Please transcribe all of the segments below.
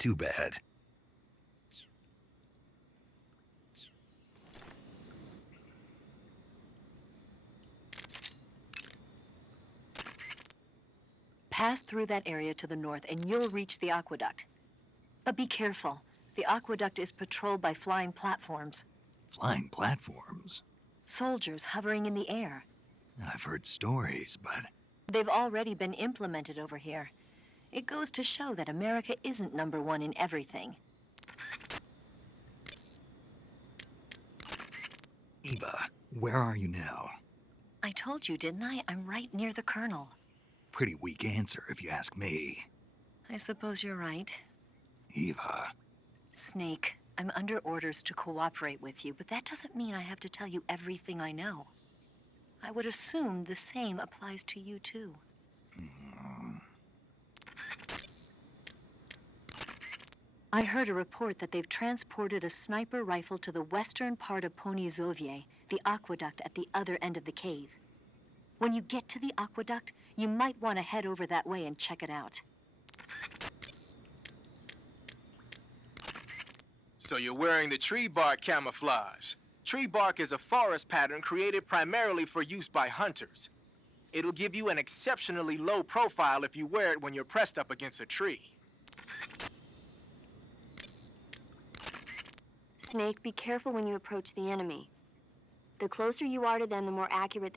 too bad. Pass through that area to the north and you'll reach the aqueduct. But be careful. The aqueduct is patrolled by flying platforms. Flying platforms? Soldiers hovering in the air. I've heard stories, but... They've already been implemented over here. It goes to show that America isn't #1 in everything. Eva, where are you now? I told you, didn't I? I'm right near the Colonel. Pretty weak answer, if you ask me. I suppose you're right. Eva. Snake, I'm under orders to cooperate with you, but that doesn't mean I have to tell you everything I know. I would assume the same applies to you, too. I heard a report that they've transported a sniper rifle to the western part of Ponyzovye, the aqueduct at the other end of the cave. When you get to the aqueduct, you might want to head over that way and check it out. So you're wearing the tree bark camouflage. Tree bark is a forest pattern created primarily for use by hunters. It'll give you an exceptionally low profile if you wear it when you're pressed up against a tree. Snake, be careful when you approach the enemy. The closer you are to them, the more accurate...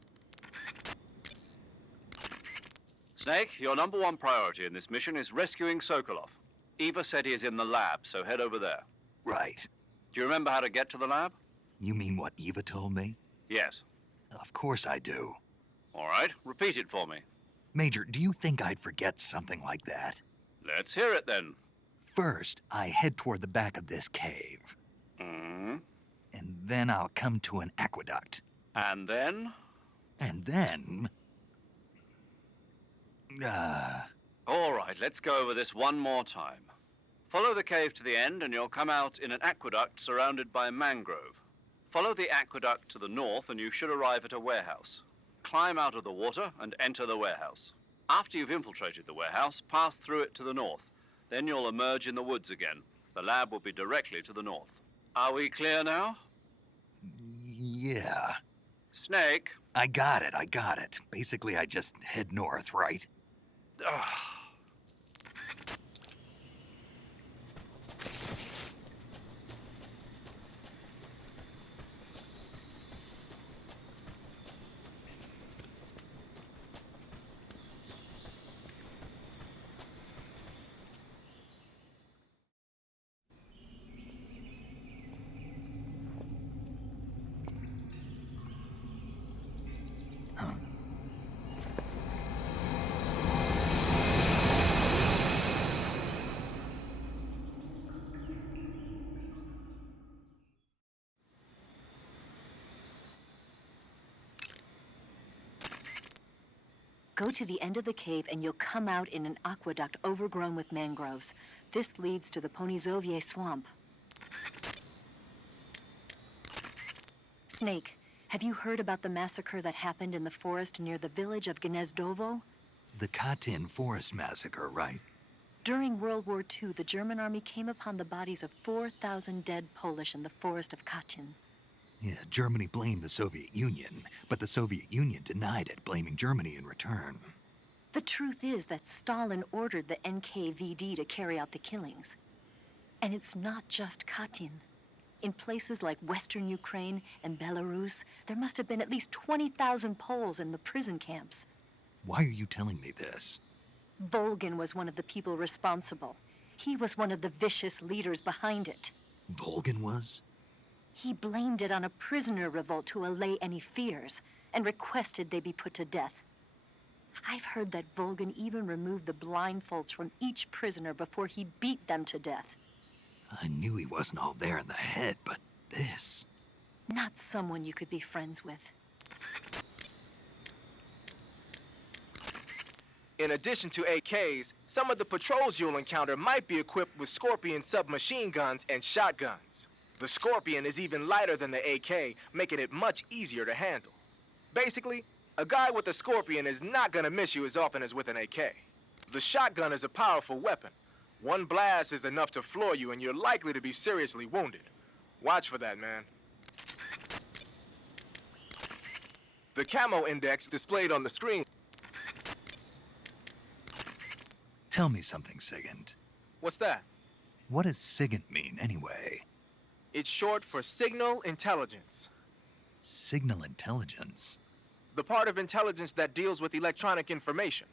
Snake, your #1 priority in this mission is rescuing Sokolov. Eva said he is in the lab, so head over there. Right. Do you remember how to get to the lab? You mean what Eva told me? Yes. Of course I do. All right, repeat it for me. Major, do you think I'd forget something like that? Let's hear it then. First, I head toward the back of this cave. Mm-hmm. And then I'll come to an aqueduct. And then? And then... All right, let's go over this one more time. Follow the cave to the end and you'll come out in an aqueduct surrounded by mangrove. Follow the aqueduct to the north and you should arrive at a warehouse. Climb out of the water and enter the warehouse. After you've infiltrated the warehouse, pass through it to the north. Then you'll emerge in the woods again. The lab will be directly to the north. Are we clear now? Yeah. Snake. I got it. Basically, I just head north, right? Ugh. Go to the end of the cave and you'll come out in an aqueduct overgrown with mangroves. This leads to the Ponyzovye swamp. Snake, have you heard about the massacre that happened in the forest near the village of Gnezdovo? The Katyn Forest Massacre, right? During World War II, the German army came upon the bodies of 4,000 dead Polish in the forest of Katyn. Yeah, Germany blamed the Soviet Union, but the Soviet Union denied it, blaming Germany in return. The truth is that Stalin ordered the NKVD to carry out the killings. And it's not just Katyn. In places like Western Ukraine and Belarus, there must have been at least 20,000 Poles in the prison camps. Why are you telling me this? Volgin was one of the people responsible. He was one of the vicious leaders behind it. Volgin was? He blamed it on a prisoner revolt to allay any fears and requested they be put to death. I've heard that Volgin even removed the blindfolds from each prisoner before he beat them to death. I knew he wasn't all there in the head, but this... Not someone you could be friends with. In addition to AKs, some of the patrols you'll encounter might be equipped with Scorpion submachine guns and shotguns. The Scorpion is even lighter than the AK, making it much easier to handle. Basically, a guy with a Scorpion is not gonna miss you as often as with an AK. The shotgun is a powerful weapon. One blast is enough to floor you, and you're likely to be seriously wounded. Watch for that, man. The camo index displayed on the screen. Tell me something, Sigint. What's that? What does Sigint mean, anyway? It's short for signal intelligence. Signal intelligence? The part of intelligence that deals with electronic information.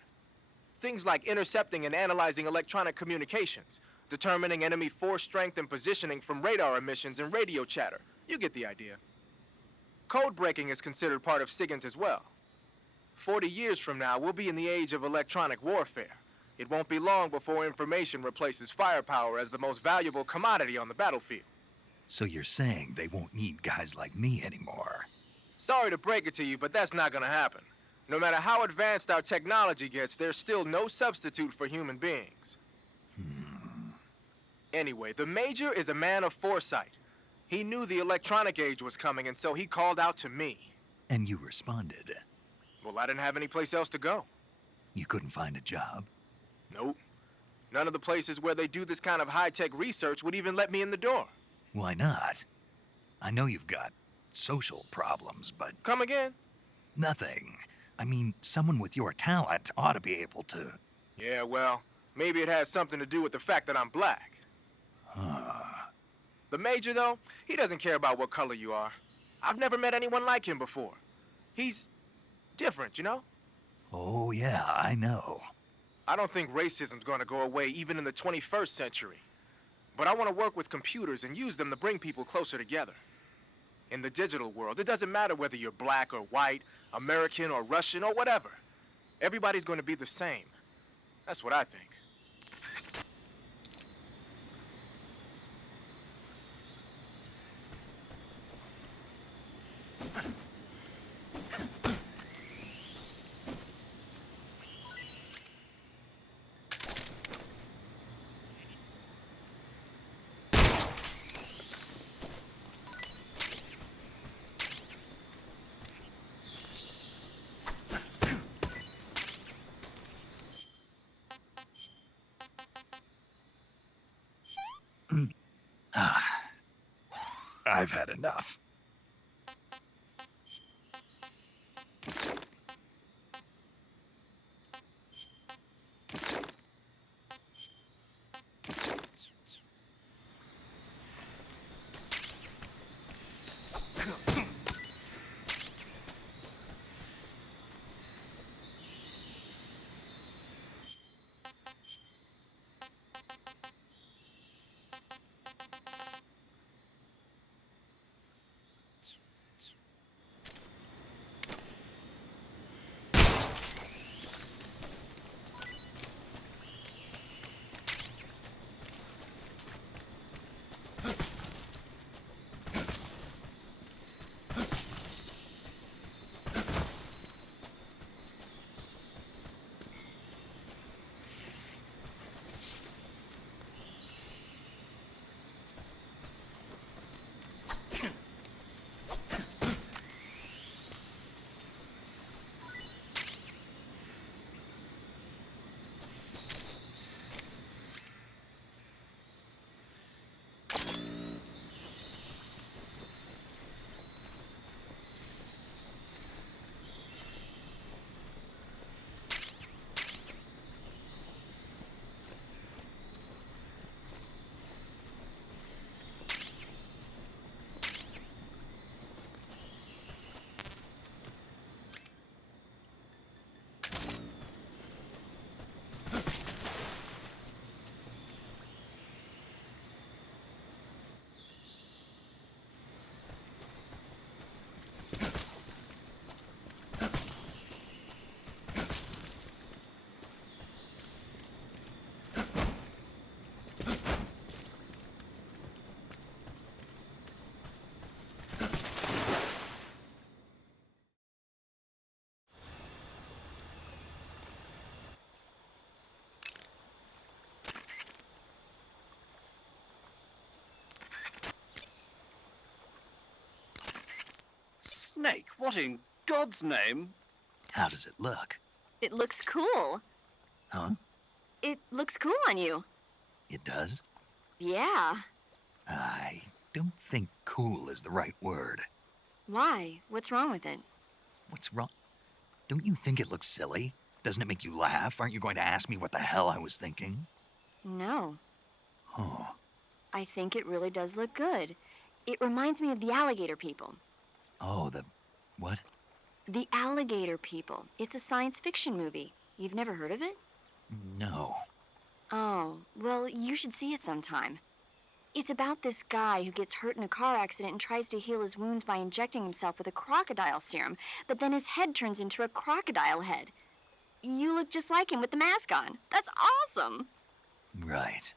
Things like intercepting and analyzing electronic communications, determining enemy force strength and positioning from radar emissions and radio chatter. You get the idea. Code breaking is considered part of SIGINT as well. 40 years from now, we'll be in the age of electronic warfare. It won't be long before information replaces firepower as the most valuable commodity on the battlefield. So you're saying they won't need guys like me anymore? Sorry to break it to you, but that's not gonna happen. No matter how advanced our technology gets, there's still no substitute for human beings. Anyway, the Major is a man of foresight. He knew the electronic age was coming, and so he called out to me. And you responded? Well, I didn't have any place else to go. You couldn't find a job? Nope. None of the places where they do this kind of high-tech research would even let me in the door. Why not? I know you've got social problems, but Come again? nothing. I mean, someone with your talent ought to be able to... Yeah, well, maybe it has something to do with the fact that I'm black. The Major, though, he doesn't care about what color you are. I've never met anyone like him before. He's different, you know? Oh, yeah, I know. I don't think racism's gonna go away even in the 21st century. But I want to work with computers and use them to bring people closer together. In the digital world, it doesn't matter whether you're black or white, American or Russian or whatever. Everybody's going to be the same. That's what I think. I've had enough. Snake, what in God's name? How does it look? It looks cool. Huh? It looks cool on you. It does? Yeah. I don't think cool is the right word. Why? What's wrong with it? What's wrong? Don't you think it looks silly? Doesn't it make you laugh? Aren't you going to ask me what the hell I was thinking? No. Huh. I think it really does look good. It reminds me of the alligator people. Oh, the... what? The Alligator People. It's a science fiction movie. You've never heard of it? No. Oh, well, you should see it sometime. It's about this guy who gets hurt in a car accident and tries to heal his wounds by injecting himself with a crocodile serum, but then his head turns into a crocodile head. You look just like him with the mask on. That's awesome! Right.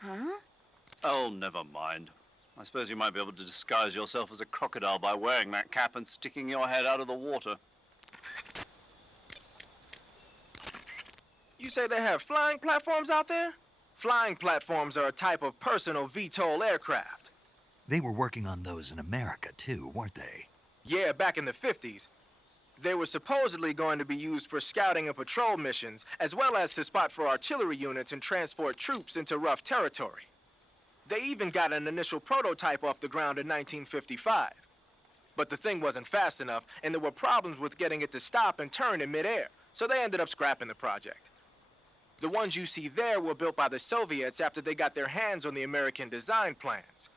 Huh? Oh, never mind. I suppose you might be able to disguise yourself as a crocodile by wearing that cap and sticking your head out of the water. You say they have flying platforms out there? Flying platforms are a type of personal VTOL aircraft. They were working on those in America, too, weren't they? Yeah, back in the 50s. They were supposedly going to be used for scouting and patrol missions, as well as to spot for artillery units and transport troops into rough territory. They even got an initial prototype off the ground in 1955. But the thing wasn't fast enough, and there were problems with getting it to stop and turn in midair, so they ended up scrapping the project. The ones you see there were built by the Soviets after they got their hands on the American design plans.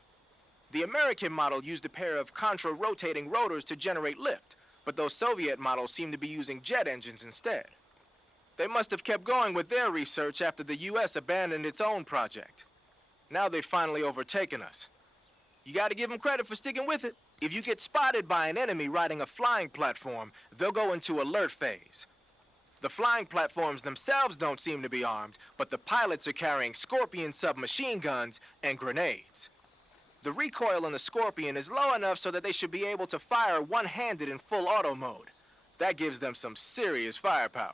The American model used a pair of contra-rotating rotors to generate lift, but those Soviet models seem to be using jet engines instead. They must have kept going with their research after the US abandoned its own project. Now they've finally overtaken us. You gotta give them credit for sticking with it. If you get spotted by an enemy riding a flying platform, they'll go into alert phase. The flying platforms themselves don't seem to be armed, but the pilots are carrying Scorpion submachine guns and grenades. The recoil on the Scorpion is low enough so that they should be able to fire one-handed in full auto mode. That gives them some serious firepower.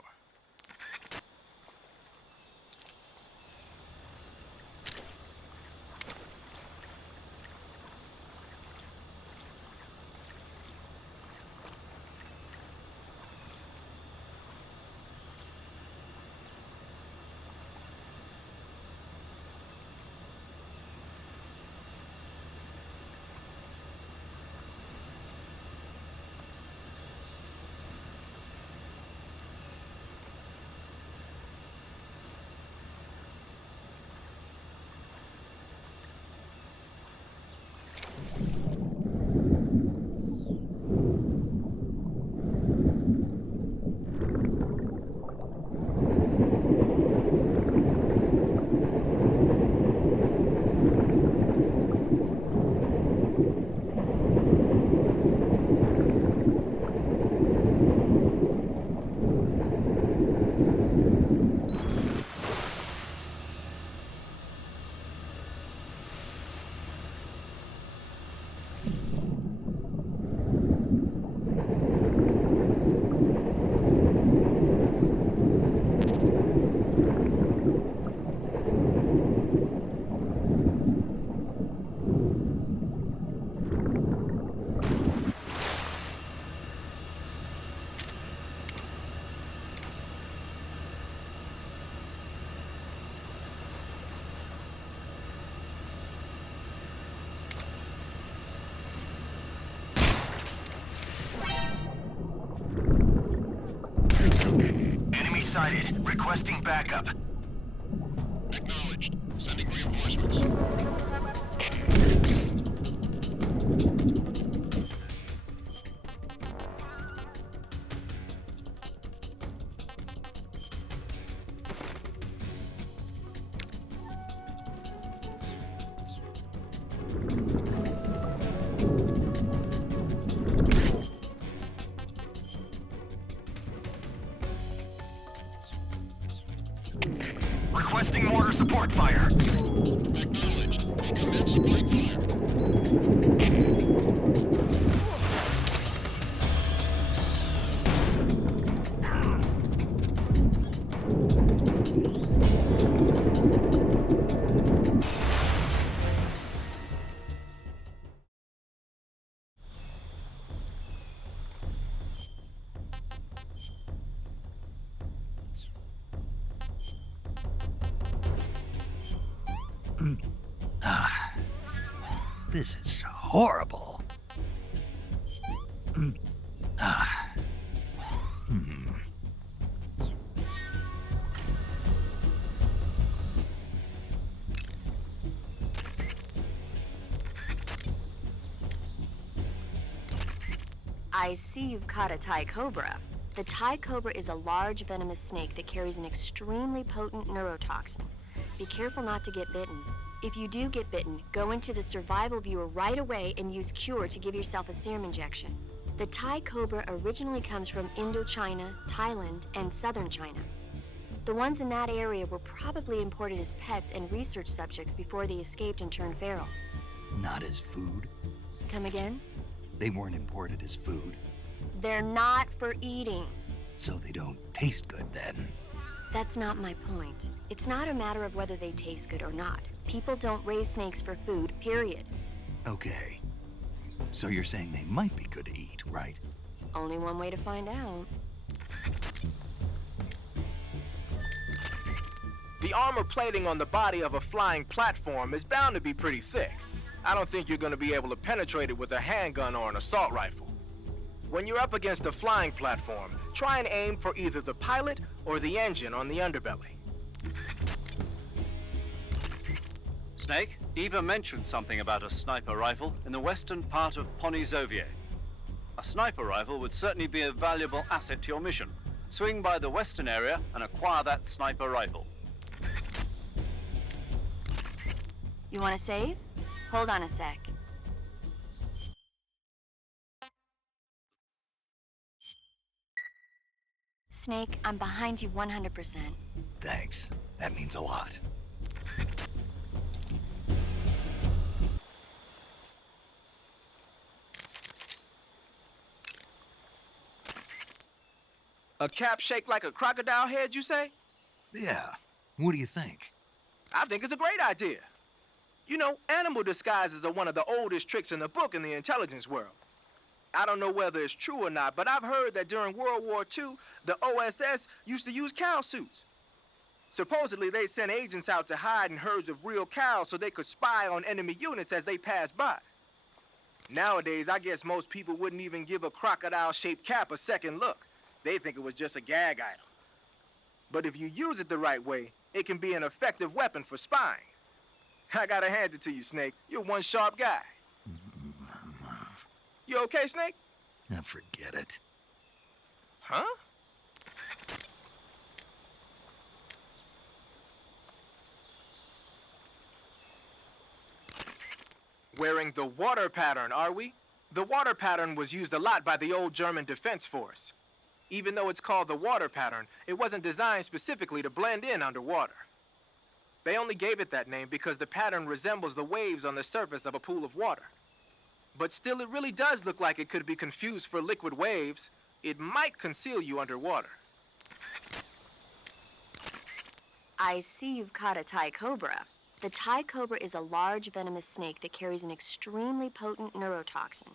Enemy sighted. Requesting backup. Acknowledged. Sending reinforcements. Requesting mortar support fire. Acknowledged. Commence support fire. This is horrible. I see you've caught a Thai cobra. The Thai cobra is a large venomous snake that carries an extremely potent neurotoxin. Be careful not to get bitten. If you do get bitten, go into the survival viewer right away and use Cure to give yourself a serum injection. The Thai cobra originally comes from Indochina, Thailand, and southern China. The ones in that area were probably imported as pets and research subjects before they escaped and turned feral. Not as food. Come again? They weren't imported as food, They're not for eating. so they don't taste good then. That's not my point. It's not a matter of whether they taste good or not. People don't raise snakes for food, period. Okay. So you're saying they might be good to eat, right? Only one way to find out. The armor plating on the body of a flying platform is bound to be pretty thick. I don't think you're going to be able to penetrate it with a handgun or an assault rifle. When you're up against a flying platform, try and aim for either the pilot or the engine on the underbelly. Snake, Eva mentioned something about a sniper rifle in the western part of Ponyzovier. A sniper rifle would certainly be a valuable asset to your mission. Swing by the western area and acquire that sniper rifle. You want to save? Hold on a sec. Snake, I'm behind you 100%. Thanks. That means a lot. A cap shaped like a crocodile head, you say? Yeah. What do you think? I think it's a great idea. You know, animal disguises are one of the oldest tricks in the book in the intelligence world. I don't know whether it's true or not, but I've heard that during World War II, the OSS used to use cow suits. Supposedly, they sent agents out to hide in herds of real cows so they could spy on enemy units as they passed by. Nowadays, I guess most people wouldn't even give a crocodile-shaped cap a second look. They think it was just a gag item. But if you use it the right way, it can be an effective weapon for spying. I gotta hand it to you, Snake. You're one sharp guy. You okay, Snake? Forget it. Huh? Wearing the water pattern, are we? The water pattern was used a lot by the old German Defense Force. Even though it's called the water pattern, it wasn't designed specifically to blend in underwater. They only gave it that name because the pattern resembles the waves on the surface of a pool of water. But still, it really does look like it could be confused for liquid waves. It might conceal you underwater. I see you've caught a Thai cobra. The Thai cobra is a large venomous snake that carries an extremely potent neurotoxin.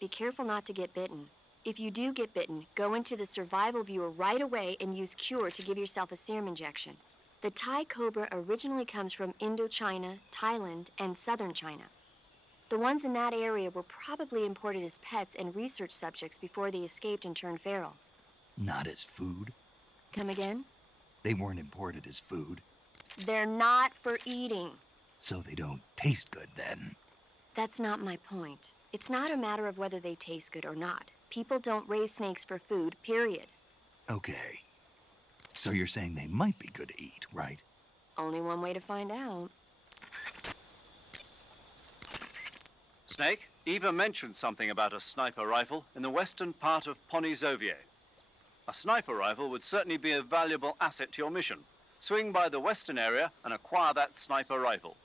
Be careful not to get bitten. If you do get bitten, go into the survival viewer right away and use Cure to give yourself a serum injection. The Thai cobra originally comes from Indochina, Thailand, and southern China. The ones in that area were probably imported as pets and research subjects before they escaped and turned feral. Not as food. Come again? They weren't imported as food, They're not for eating. so they don't taste good then. That's not my point. It's not a matter of whether they taste good or not. People don't raise snakes for food, period. Okay. So you're saying they might be good to eat, right? Only one way to find out. Snake, Eva mentioned something about a sniper rifle in the western part of Ponyzovier. A sniper rifle would certainly be a valuable asset to your mission. Swing by the western area and acquire that sniper rifle.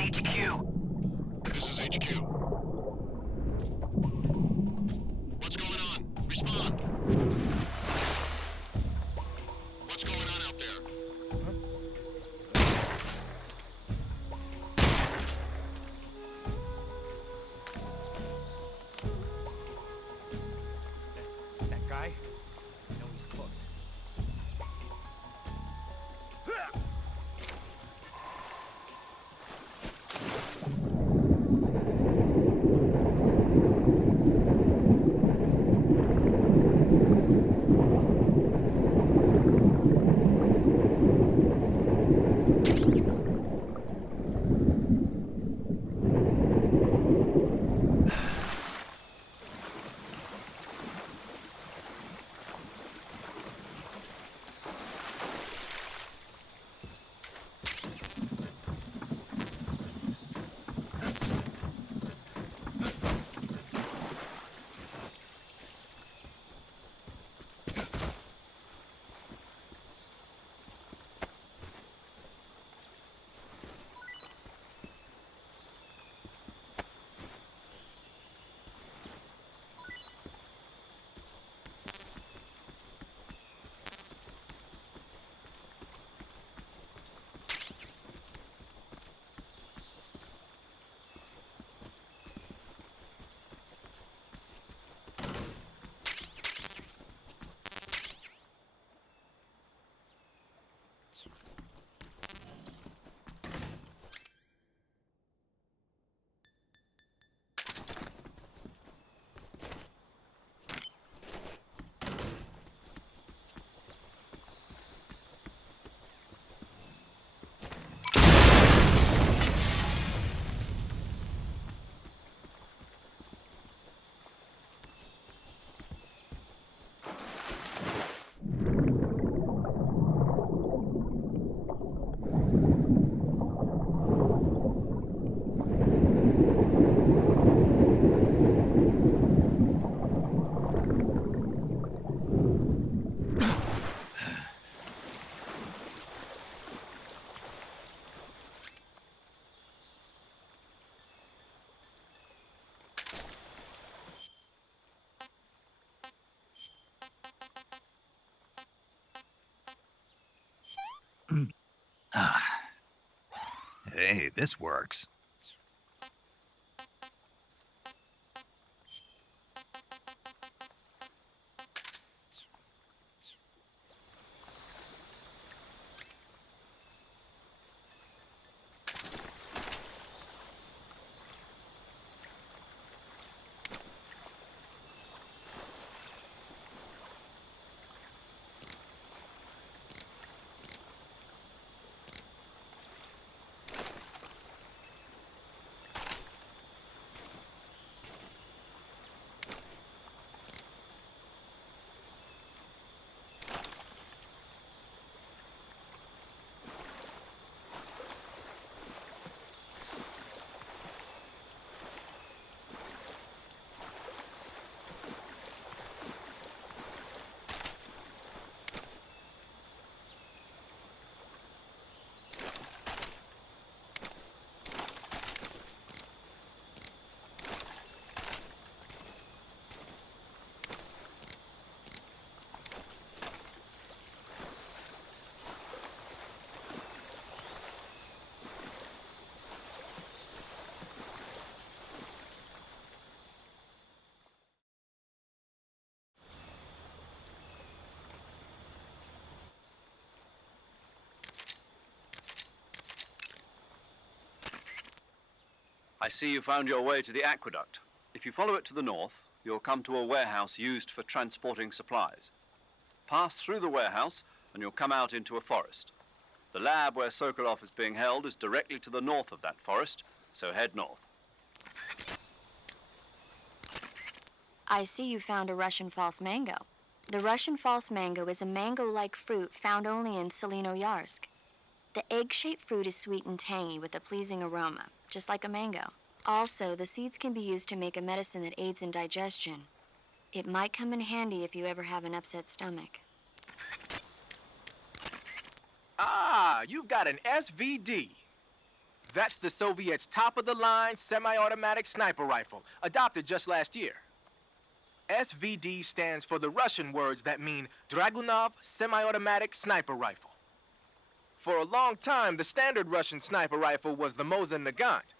HQ. This is HQ. What's going on? Respond. What's going on out there? That guy? I know he's close. Hey, this works. I see you found your way to the aqueduct. If you follow it to the north, you'll come to a warehouse used for transporting supplies. Pass through the warehouse, and you'll come out into a forest. The lab where Sokolov is being held is directly to the north of that forest, so head north. I see you found a Russian false mango. The Russian false mango is a mango-like fruit found only in Selino-Yarsk. The egg-shaped fruit is sweet and tangy with a pleasing aroma, just like a mango. Also, the seeds can be used to make a medicine that aids in digestion. It might come in handy if you ever have an upset stomach. Ah, you've got an SVD. That's the Soviets' top-of-the-line semi-automatic sniper rifle, adopted just last year. SVD stands for the Russian words that mean Dragunov Semi-Automatic Sniper Rifle. For a long time, the standard Russian sniper rifle was the Mosin Nagant.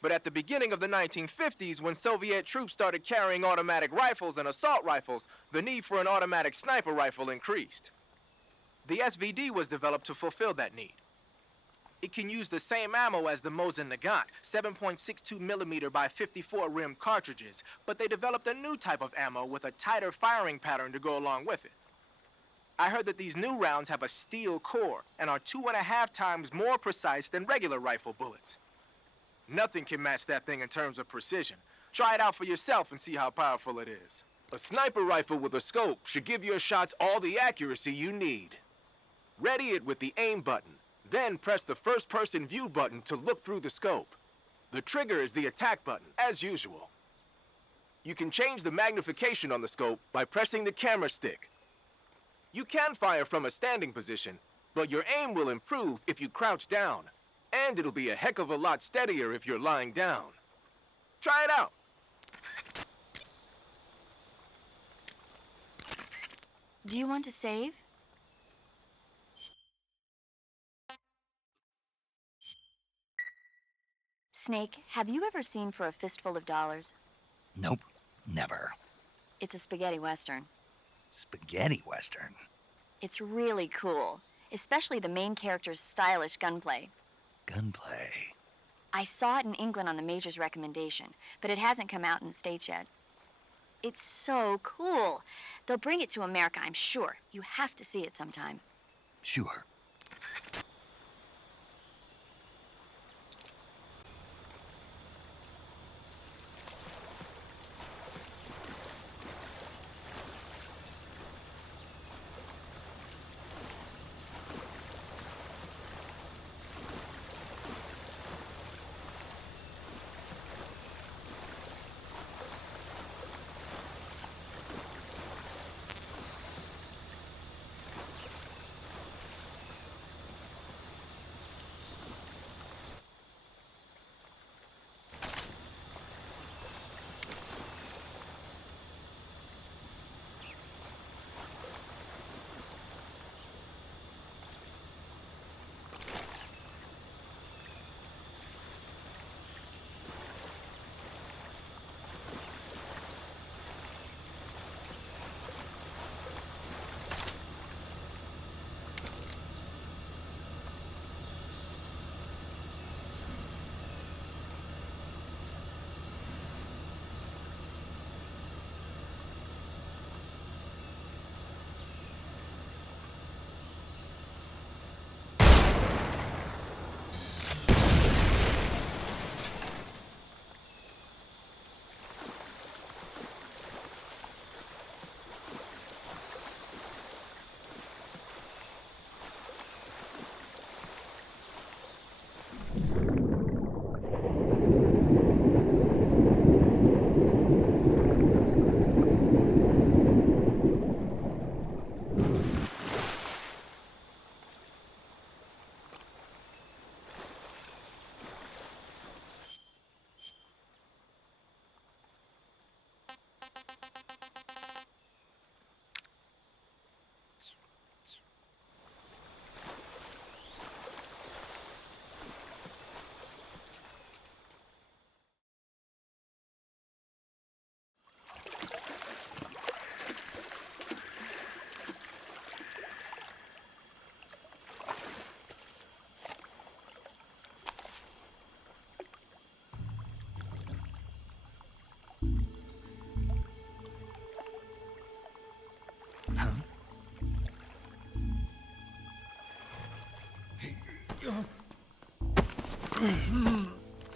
But at the beginning of the 1950s, when Soviet troops started carrying automatic rifles and assault rifles, the need for an automatic sniper rifle increased. The SVD was developed to fulfill that need. It can use the same ammo as the Mosin Nagant, 7.62 millimeter by 54 rim cartridges, but they developed a new type of ammo with a tighter firing pattern to go along with it. I heard that these new rounds have a steel core and are 2.5 times more precise than regular rifle bullets. Nothing can match that thing in terms of precision. Try it out for yourself and see how powerful it is. A sniper rifle with a scope should give your shots all the accuracy you need. Ready it with the aim button. Then press the first-person view button to look through the scope. The trigger is the attack button, as usual. You can change the magnification on the scope by pressing the camera stick. You can fire from a standing position, but your aim will improve if you crouch down. And it'll be a heck of a lot steadier if you're lying down. Try it out. Do you want to save? Snake, have you ever seen For a Fistful of Dollars? Nope, never. It's a spaghetti western. Spaghetti Western. It's really cool, especially the main character's stylish gunplay. Gunplay. I saw it in England on the Major's recommendation, but it hasn't come out in the States yet. It's so cool. They'll bring it to America, I'm sure. You have to see it sometime. Sure.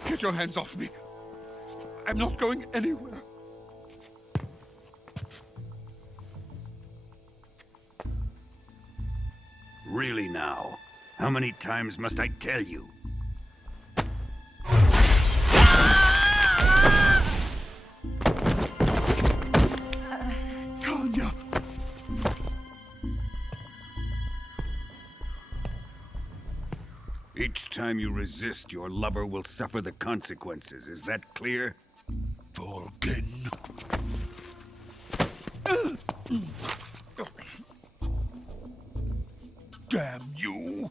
Get your hands off me. I'm not going anywhere. Really now? How many times must I tell you? Tanya! It's time you resist, your lover will suffer the consequences. Is that clear? Vulcan. Damn you!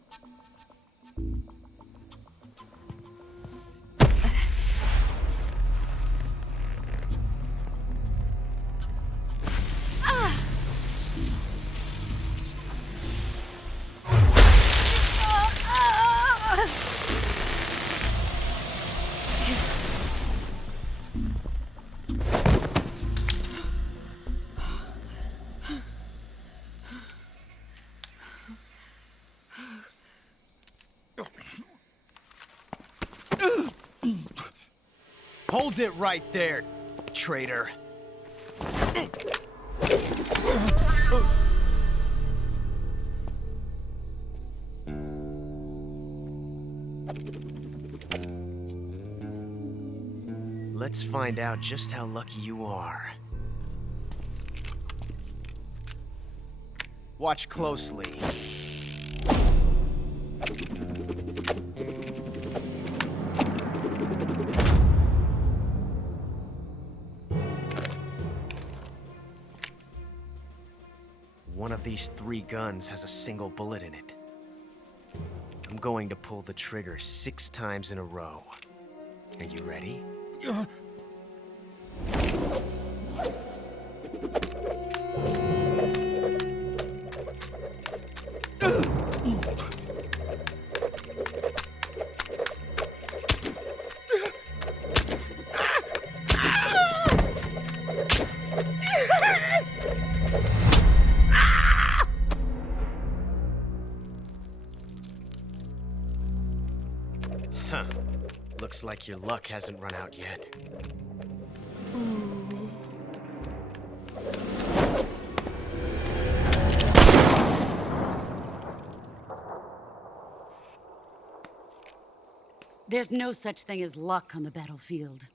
Hold it right there, traitor. Let's find out just how lucky you are. Watch closely. One of these 3 guns has a single bullet in it. I'm going to pull the trigger 6 times in a row. Are you ready? Huh. Looks like your luck hasn't run out yet. There's no such thing as luck on the battlefield.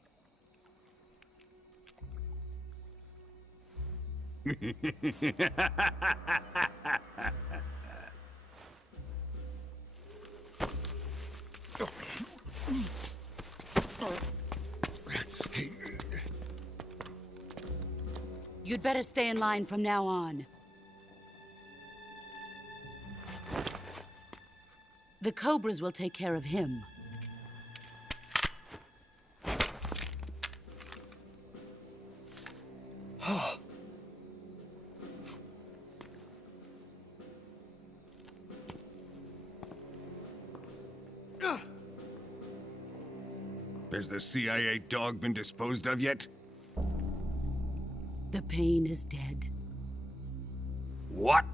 You'd better stay in line from now on. The Cobras will take care of him. Has the CIA dog been disposed of yet? The pain is dead. What?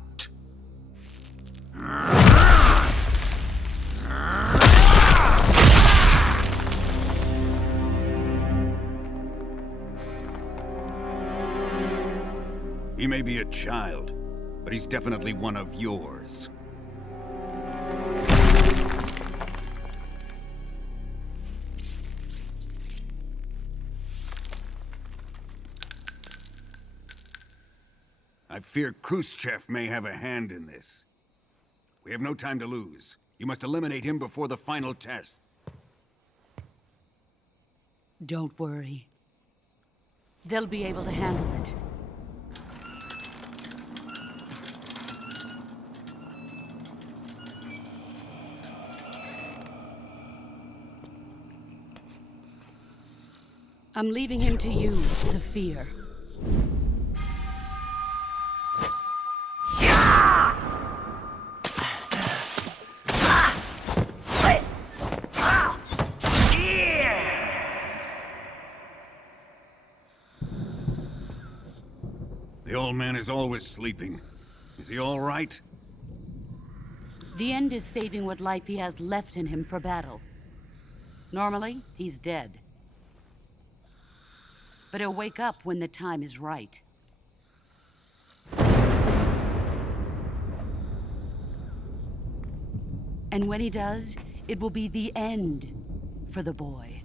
He may be a child, but he's definitely one of yours. I fear Khrushchev may have a hand in this. We have no time to lose. You must eliminate him before the final test. Don't worry. They'll be able to handle it. I'm leaving him to you, the fear. The old man is always sleeping. Is he all right? The end is saving what life he has left in him for battle. Normally, he's dead. But he'll wake up when the time is right. And when he does, it will be the end for the boy.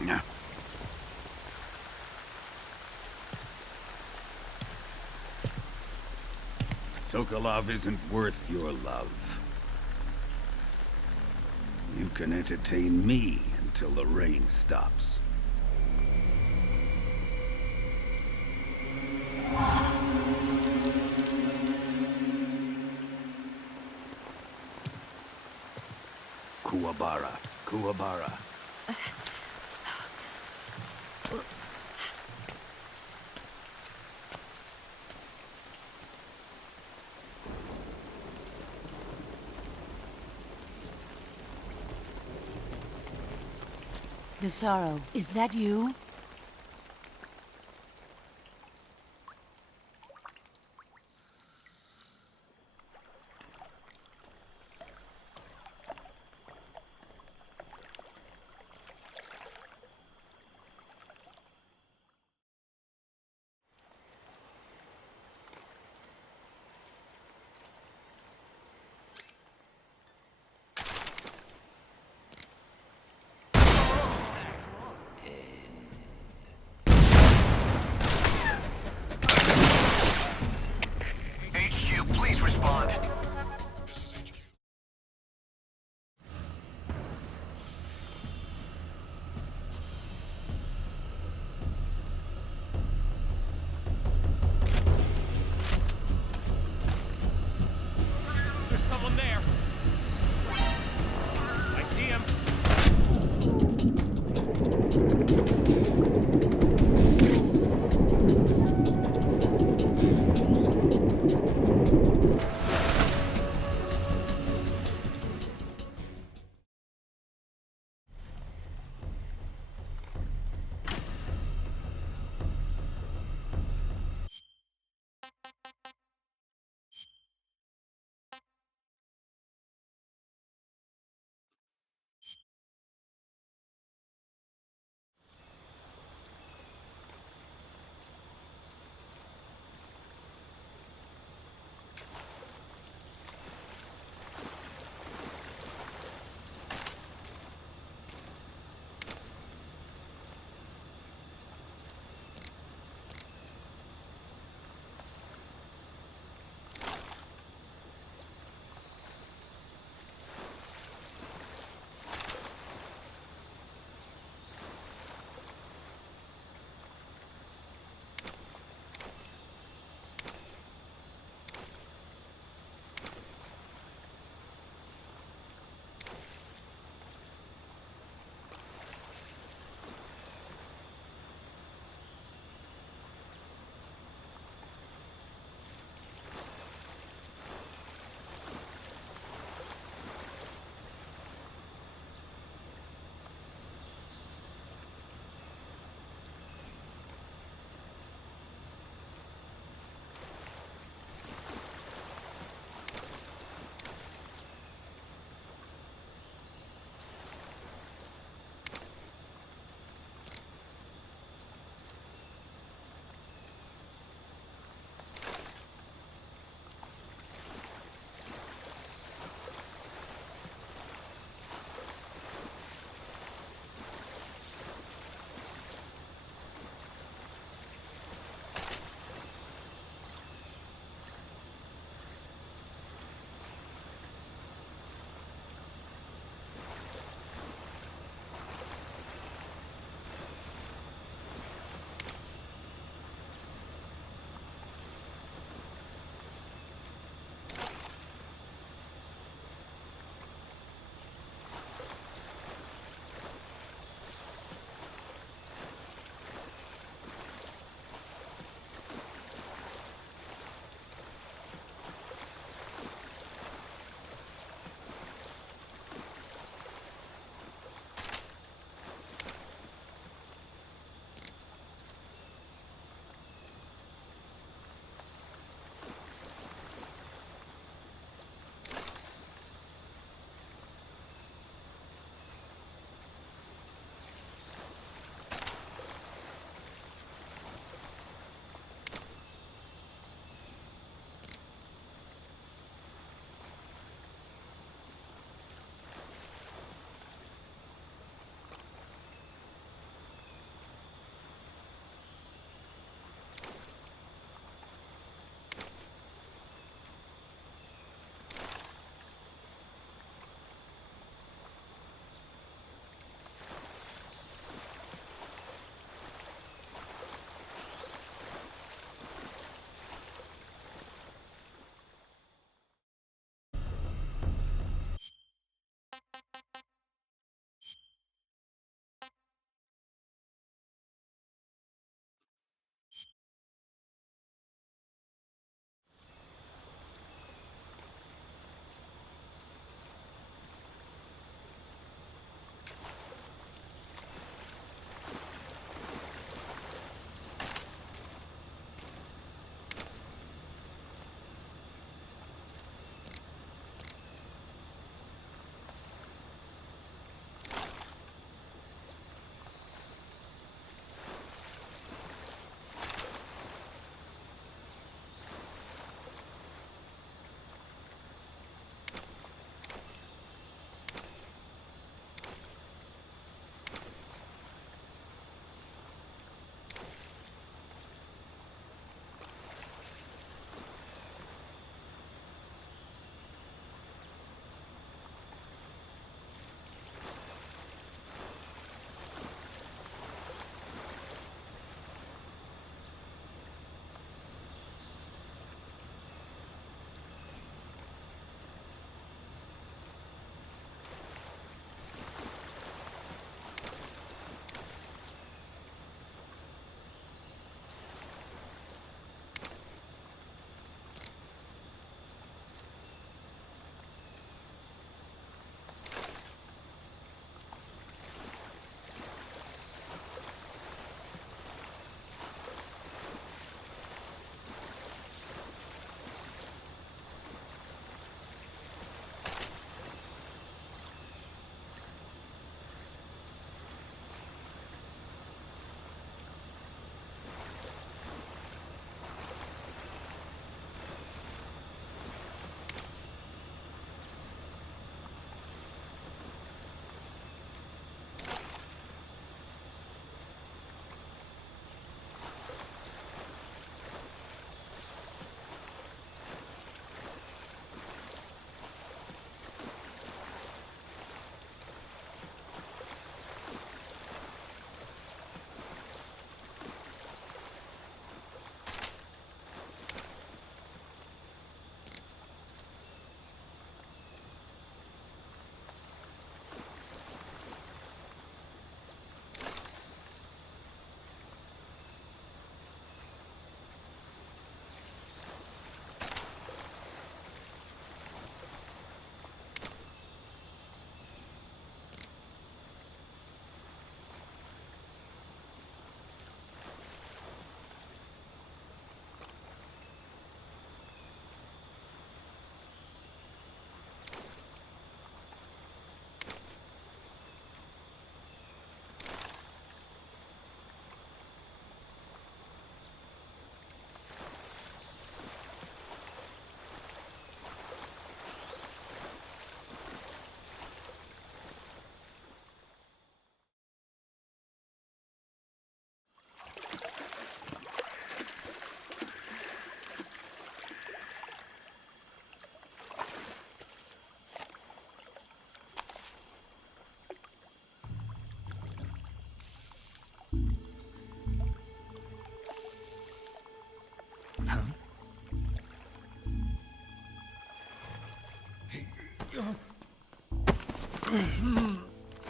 No. Sokolov isn't worth your love. You can entertain me until the rain stops. Kuwabara, Kuwabara. Desaro, is that you?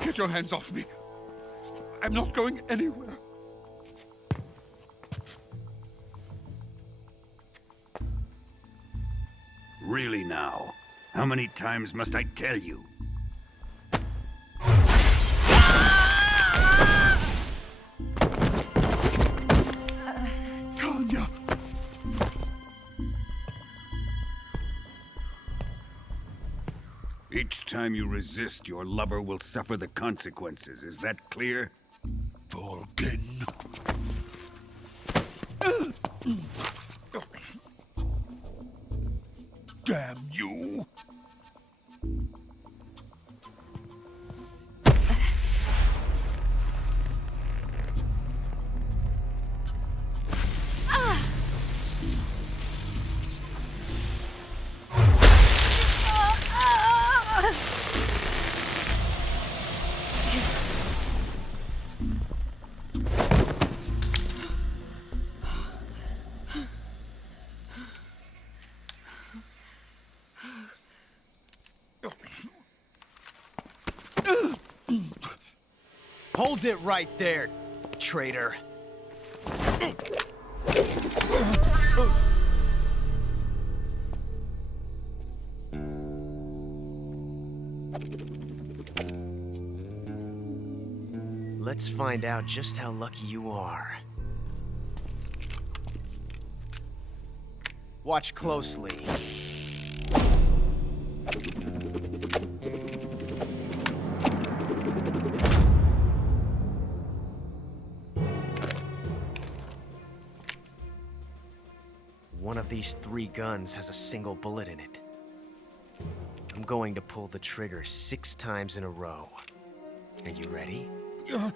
Get your hands off me. I'm not going anywhere. Really now? How many times must I tell you? Tanya! Each time you resist, your lover will suffer the consequences. Is that clear? Vulcan. Damn you! Hold it right there, traitor. Let's find out just how lucky you are. Watch closely. One of these 3 guns has a single bullet in it. I'm going to pull the trigger 6 times in a row. Are you ready? Huh.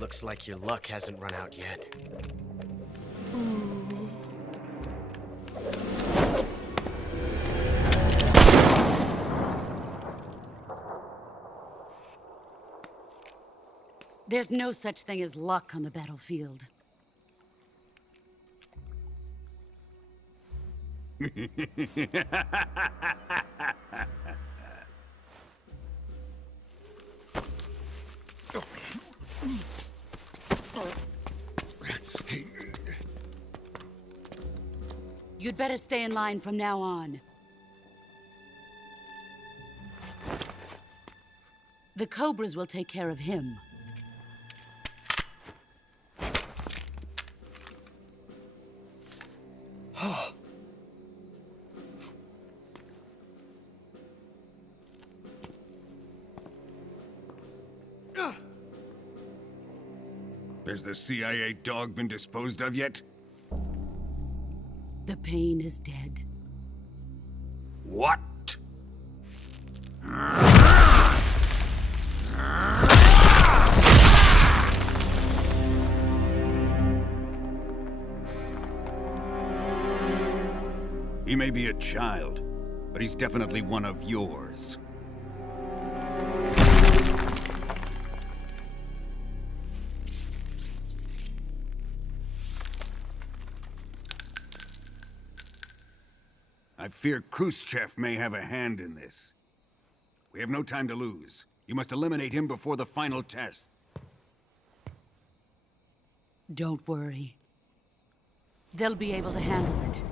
Looks like your luck hasn't run out yet. There's no such thing as luck on the battlefield. You'd better stay in line from now on. The Cobras will take care of him. Has the CIA dog been disposed of yet? The pain is dead. What? He may be a child, but he's definitely one of yours. I fear Khrushchev may have a hand in this. We have no time to lose. You must eliminate him before the final test. Don't worry. They'll be able to handle it.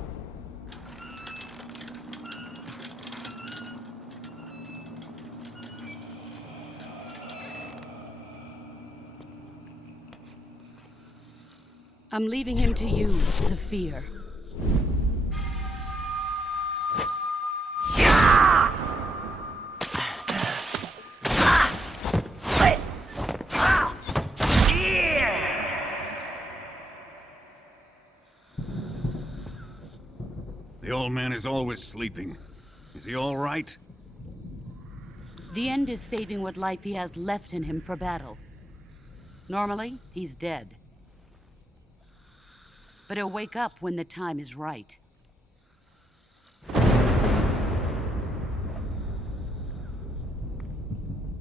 I'm leaving him to you, the fear. The old man is always sleeping. Is he all right? The end is saving what life he has left in him for battle. Normally, he's dead. But he'll wake up when the time is right.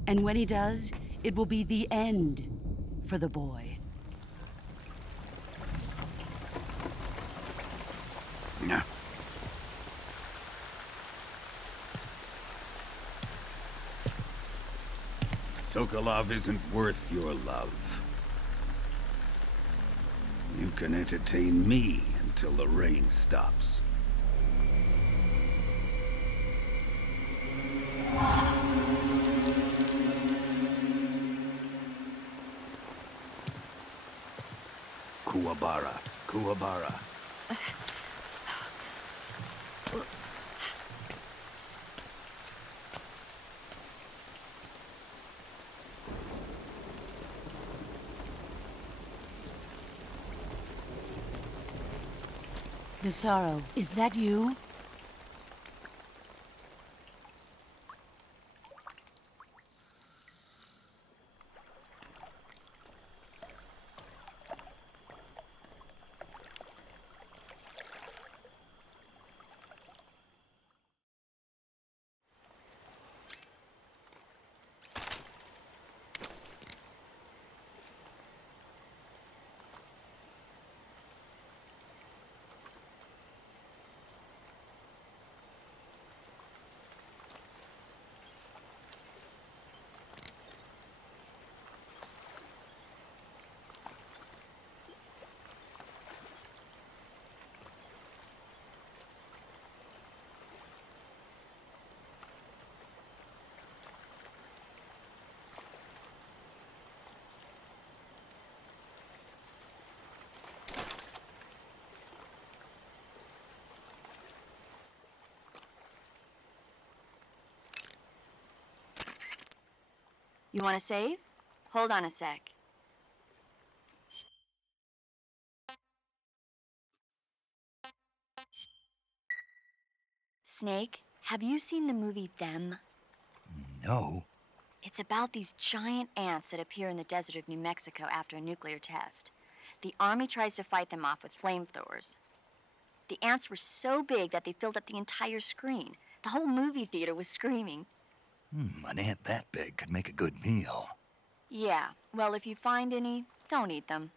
And when he does, it will be the end for the boy. No. Sokolov isn't worth your love. You can entertain me until the rain stops. Kuwabara, Kuwabara. The sorrow, is that you? You want to save? Hold on a sec. Snake, have you seen the movie Them? No. It's about these giant ants that appear in the desert of New Mexico after a nuclear test. The army tries to fight them off with flamethrowers. The ants were so big that they filled up the entire screen. The whole movie theater was screaming. An ant that big could make a good meal. Yeah, well, if you find any, don't eat them.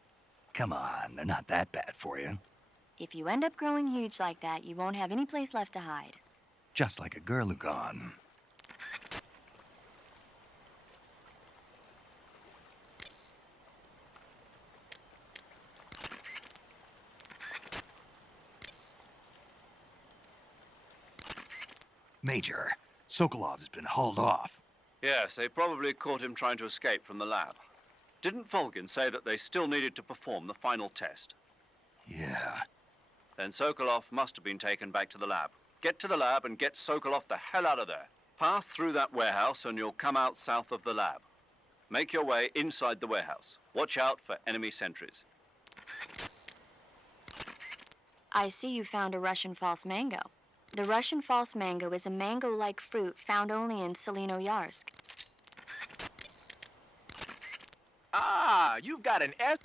Come on, they're not that bad for you. If you end up growing huge like that, you won't have any place left to hide. Just like a Gurlugon. Major, Sokolov's been hauled off. Yes, they probably caught him trying to escape from the lab. Didn't Volgin say that they still needed to perform the final test? Yeah. Then Sokolov must have been taken back to the lab. Get to the lab and get Sokolov the hell out of there. Pass through that warehouse and you'll come out south of the lab. Make your way inside the warehouse. Watch out for enemy sentries. I see you found a Russian false mango. The Russian false mango is a mango-like fruit found only in Selino-Yarsk. Ah, you've got an S.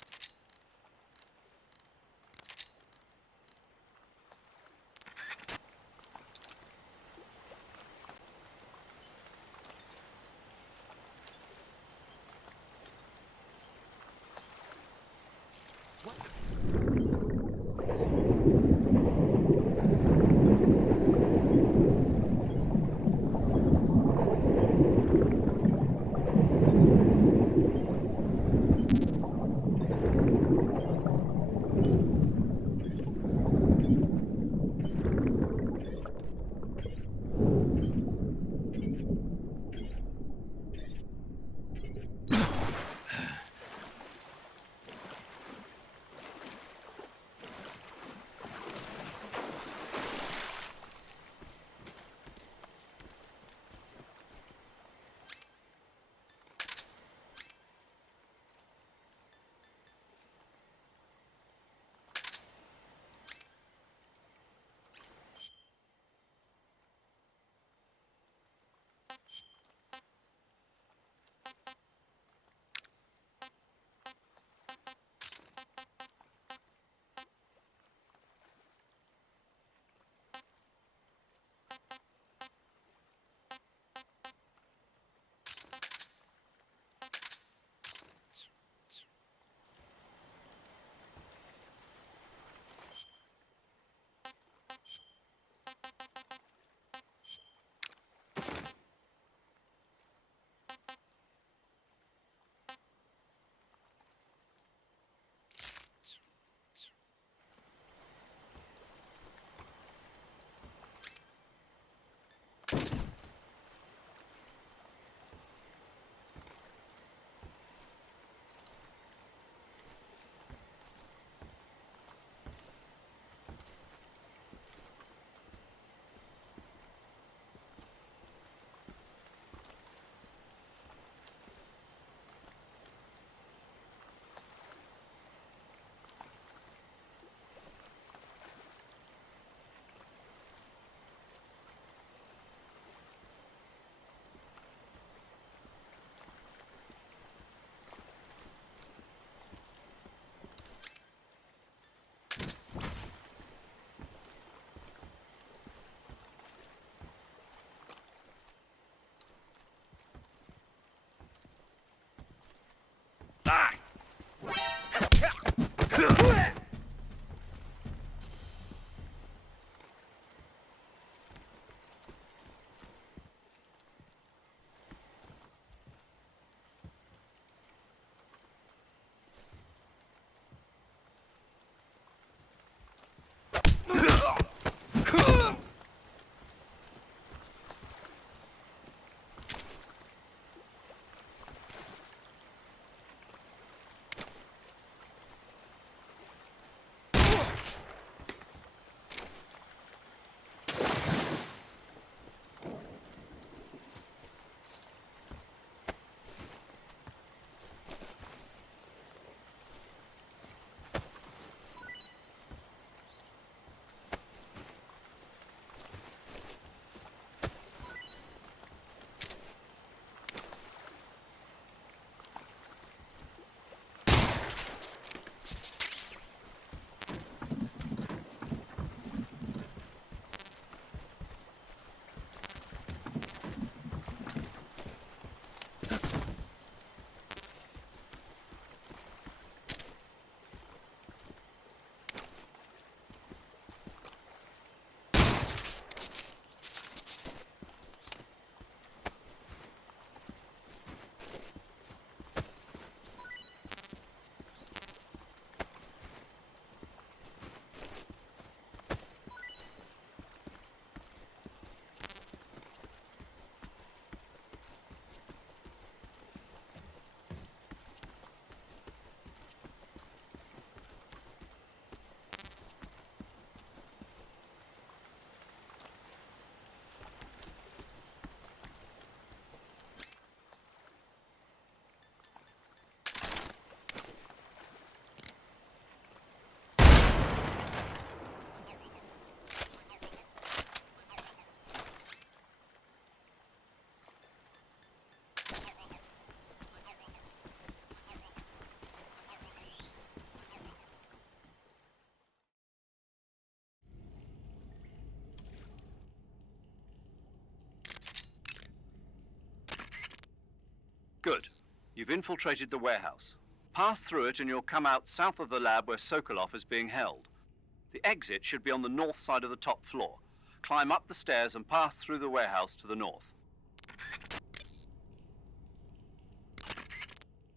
Good. You've infiltrated the warehouse. Pass through it and you'll come out south of the lab where Sokolov is being held. The exit should be on the north side of the top floor. Climb up the stairs and pass through the warehouse to the north.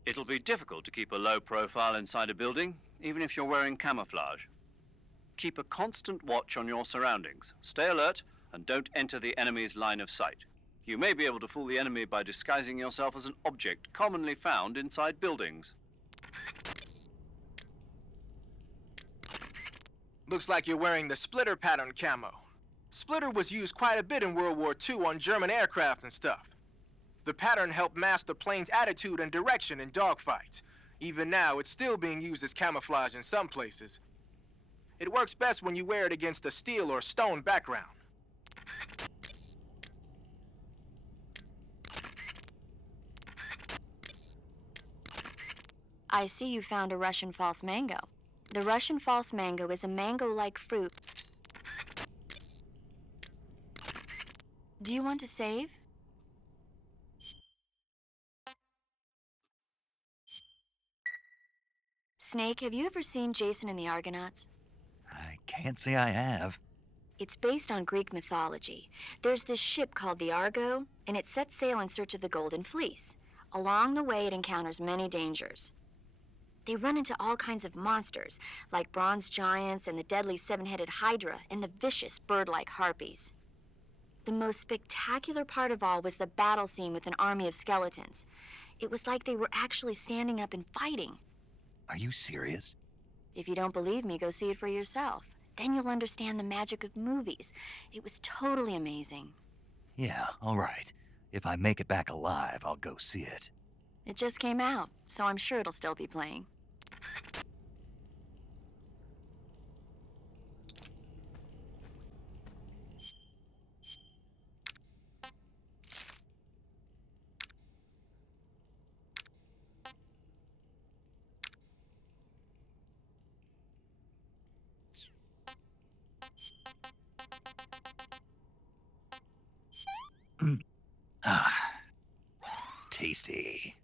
It'll be difficult to keep a low profile inside a building, even if you're wearing camouflage. Keep a constant watch on your surroundings. Stay alert and don't enter the enemy's line of sight. You may be able to fool the enemy by disguising yourself as an object commonly found inside buildings. Looks like you're wearing the splitter pattern camo. Splitter was used quite a bit in World War II on German aircraft and stuff. The pattern helped mask the plane's attitude and direction in dogfights. Even now, it's still being used as camouflage in some places. It works best when you wear it against a steel or stone background. I see you found a Russian false mango. The Russian false mango is a mango-like fruit. Do you want to save? Snake, have you ever seen Jason and the Argonauts? I can't say I have. It's based on Greek mythology. There's this ship called the Argo, and it sets sail in search of the Golden Fleece. Along the way, it encounters many dangers. They run into all kinds of monsters, like bronze giants and the deadly seven-headed Hydra and the vicious bird-like harpies. The most spectacular part of all was the battle scene with an army of skeletons. It was like they were actually standing up and fighting. Are you serious? If you don't believe me, go see it for yourself. Then you'll understand the magic of movies. It was totally amazing. Yeah, all right. If I make it back alive, I'll go see it. It just came out, so I'm sure it'll still be playing. Tasty.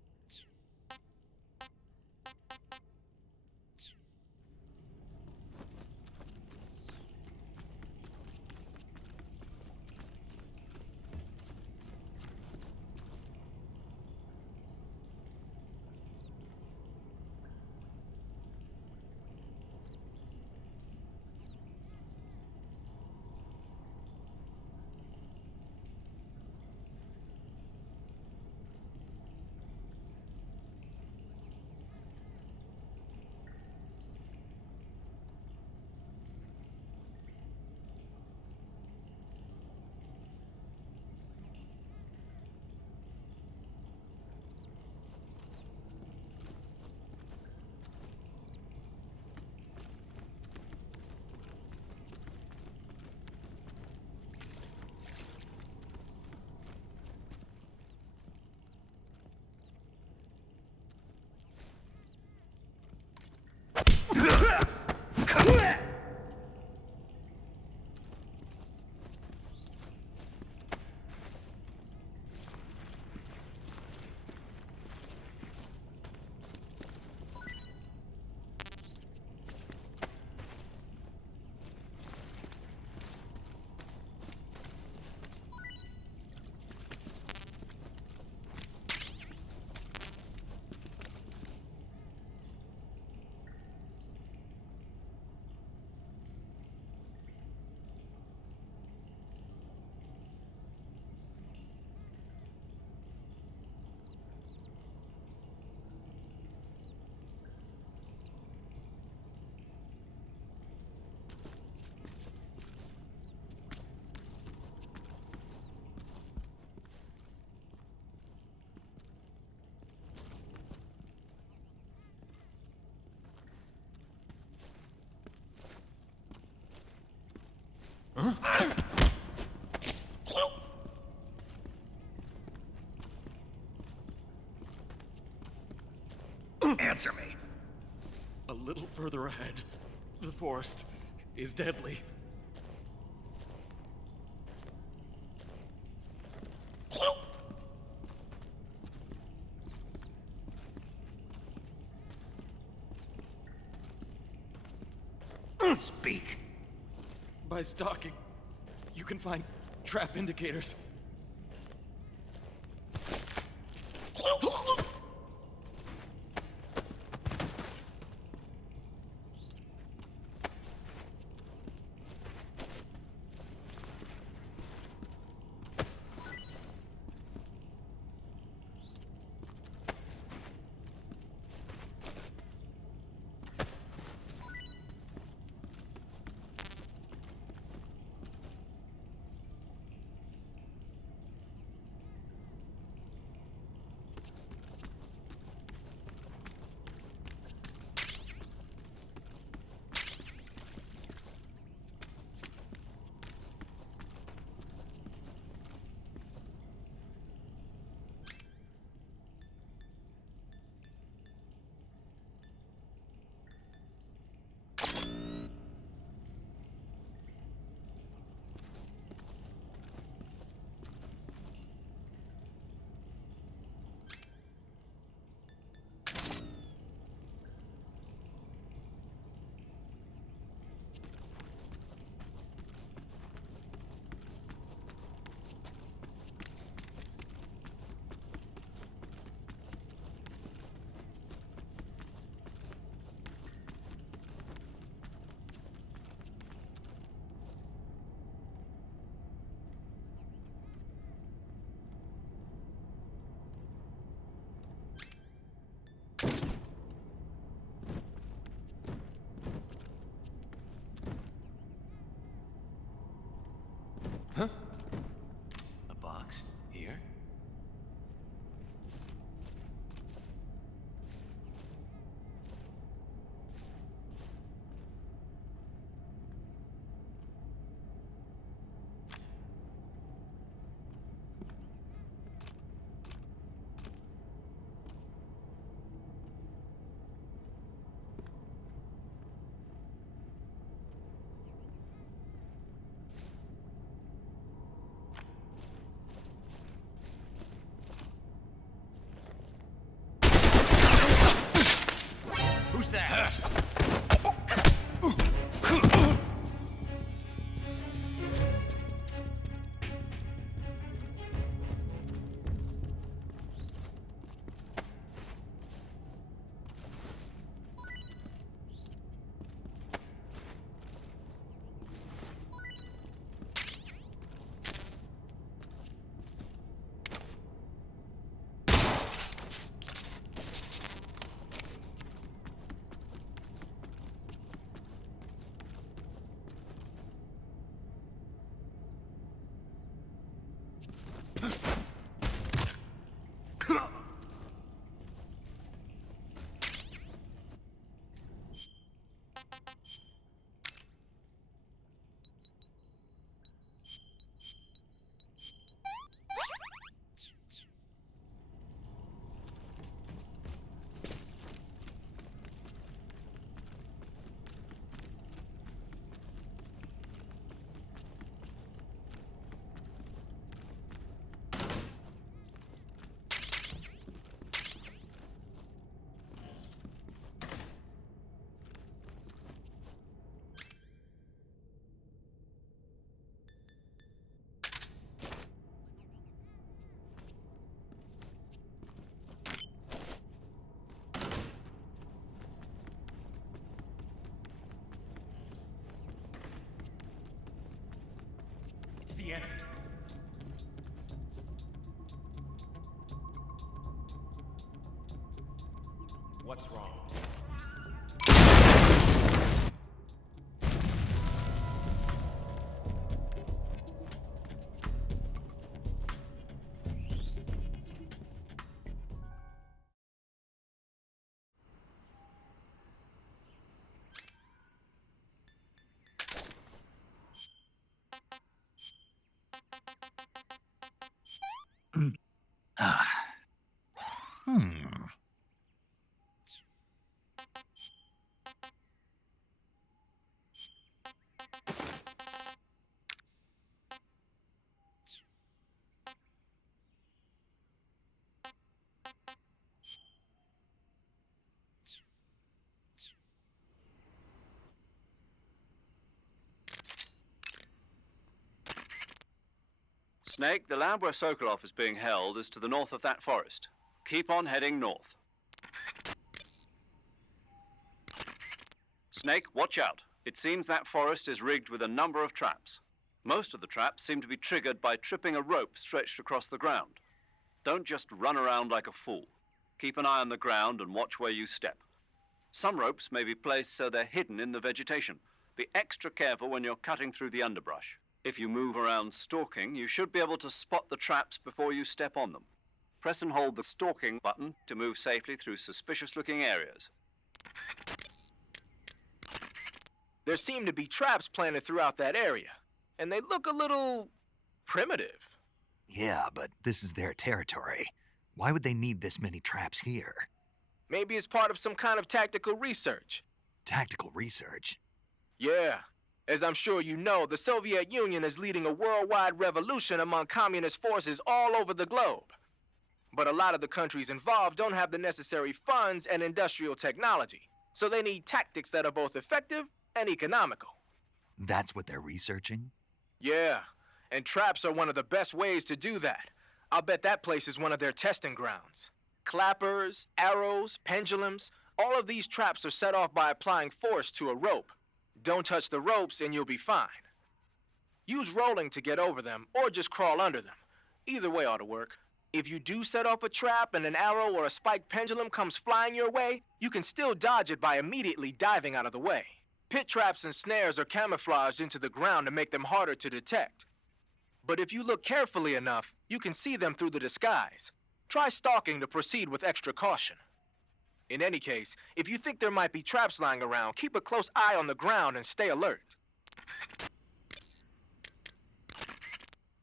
Answer me. A little further ahead, the forest is deadly. Speak. By stalking, you can find trap indicators. A box? Here? Who's that? It's the enemy. What's wrong? Snake, the lab where Sokolov is being held is to the north of that forest. Keep on heading north. Snake, watch out. It seems that forest is rigged with a number of traps. Most of the traps seem to be triggered by tripping a rope stretched across the ground. Don't just run around like a fool. Keep an eye on the ground and watch where you step. Some ropes may be placed so they're hidden in the vegetation. Be extra careful when you're cutting through the underbrush. If you move around stalking, you should be able to spot the traps before you step on them. Press and hold the stalking button to move safely through suspicious-looking areas. There seem to be traps planted throughout that area, and they look a little primitive. Yeah, but this is their territory. Why would they need this many traps here? Maybe it's part of some kind of tactical research. Tactical research? Yeah. As I'm sure you know, the Soviet Union is leading a worldwide revolution among communist forces all over the globe. But a lot of the countries involved don't have the necessary funds and industrial technology, so they need tactics that are both effective and economical. That's what they're researching? Yeah, and traps are one of the best ways to do that. I'll bet that place is one of their testing grounds. Clappers, arrows, pendulums, all of these traps are set off by applying force to a rope. Don't touch the ropes and you'll be fine. Use rolling to get over them, or just crawl under them. Either way ought to work. If you do set off a trap and an arrow or a spiked pendulum comes flying your way, you can still dodge it by immediately diving out of the way. Pit traps and snares are camouflaged into the ground to make them harder to detect. But if you look carefully enough, you can see them through the disguise. Try stalking to proceed with extra caution. In any case, if you think there might be traps lying around, keep a close eye on the ground and stay alert.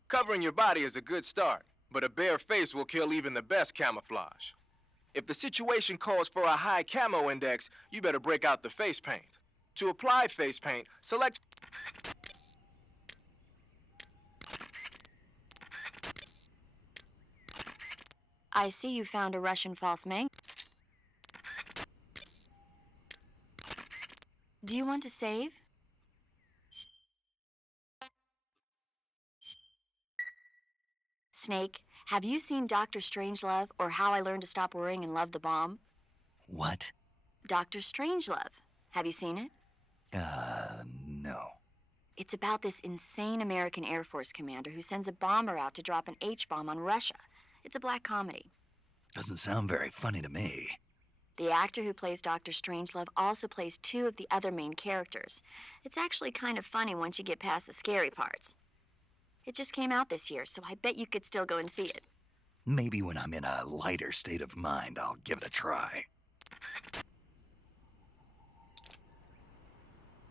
Covering your body is a good start, but a bare face will kill even the best camouflage. If the situation calls for a high camo index, you better break out the face paint. To apply face paint, select... I see you found a Russian false mango. Do you want to save? Snake, have you seen Dr. Strangelove or How I Learned to Stop Worrying and Love the Bomb? What? Dr. Strangelove. Have you seen it? No. It's about this insane American Air Force commander who sends a bomber out to drop an H-bomb on Russia. It's a black comedy. Doesn't sound very funny to me. The actor who plays Dr. Strangelove also plays two of the other main characters. It's actually kind of funny once you get past the scary parts. It just came out this year, so I bet you could still go and see it. Maybe when I'm in a lighter state of mind, I'll give it a try.